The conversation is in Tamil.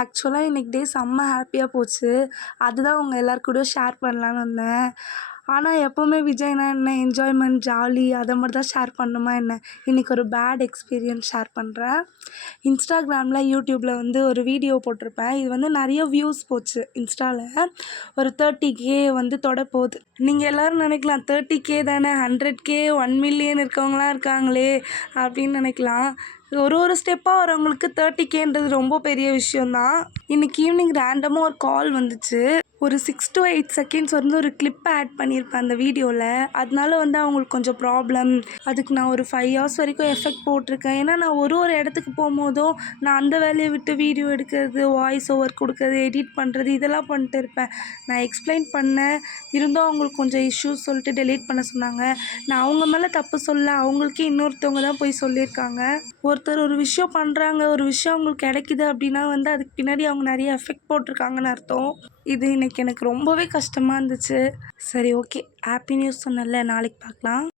ஆக்சுவலாக இன்னைக்கு டே செம்ம ஹாப்பியாக போச்சு. அதுதான் உங்க எல்லார் கூடயும் ஷேர் பண்ணலான்னு வந்தேன். ஆனால் எப்போவுமே விஜய்னா என்ன என்ஜாய்மெண்ட், ஜாலி அதை மட்டும் தான் ஷேர் பண்ணணுமா என்ன? இன்றைக்கி ஒரு பேட் எக்ஸ்பீரியன்ஸ் ஷேர் பண்ணுறேன். இன்ஸ்டாகிராமில், யூடியூப்பில் வந்து ஒரு வீடியோ போட்டிருப்பேன். இது வந்து நிறைய வியூஸ் போச்சு இன்ஸ்டாவில். ஒரு 30K வந்து தொட போகுது. நீங்கள் எல்லோரும் நினைக்கலாம் 30K தானே, 100K, 1 மில்லியன் இருக்கவங்களாம் இருக்காங்களே அப்படின்னு நினைக்கலாம். ஒரு ஸ்டெப்பாக வரவங்களுக்கு 30Kன்றது ரொம்ப பெரிய விஷயந்தான். இன்றைக்கி ஈவினிங் ரேண்டமாக ஒரு கால் வந்துச்சு. ஒரு 6 to 8 செகண்ட்ஸ் வந்து ஒரு கிளிப் ஆட் பண்ணியிருப்பேன் அந்த வீடியோவில். அதனால வந்து அவங்களுக்கு கொஞ்சம் ப்ராப்ளம். அதுக்கு நான் ஒரு 5 hours வரைக்கும் எஃபெக்ட் போட்டிருக்கேன். ஏன்னா நான் ஒரு இடத்துக்கு போகும்போதும் நான் அந்த வேலையை விட்டு வீடியோ எடுக்கிறது, வாய்ஸ் ஓவர் கொடுக்கறது, எடிட் பண்ணுறது இதெல்லாம் பண்ணிட்டு இருப்பேன். நான் எக்ஸ்பிளைன் பண்ணேன். இருந்தும் அவங்களுக்கு கொஞ்சம் இஷ்யூஸ் சொல்லிட்டு டெலீட் பண்ண சொன்னாங்க. நான் அவங்க மேலே தப்பு சொல்ல, அவங்களுக்கே இன்னொருத்தவங்க தான் போய் சொல்லியிருக்காங்க. ஒருத்தர் ஒரு விஷயம் பண்ணுறாங்க, ஒரு விஷயம் அவங்களுக்கு கிடைக்குது அப்படின்னா வந்து அதுக்கு பின்னாடி அவங்க நிறைய எஃபெக்ட் போட்டிருக்காங்கன்னு அர்த்தம். இது இன்றைக்கி எனக்கு ரொம்பவே கஷ்டமாக இருந்துச்சு. சரி, ஓகே, ஹாப்பி நியூஸ் சொன்னேன்ல, நாளைக்கு பார்க்கலாம்.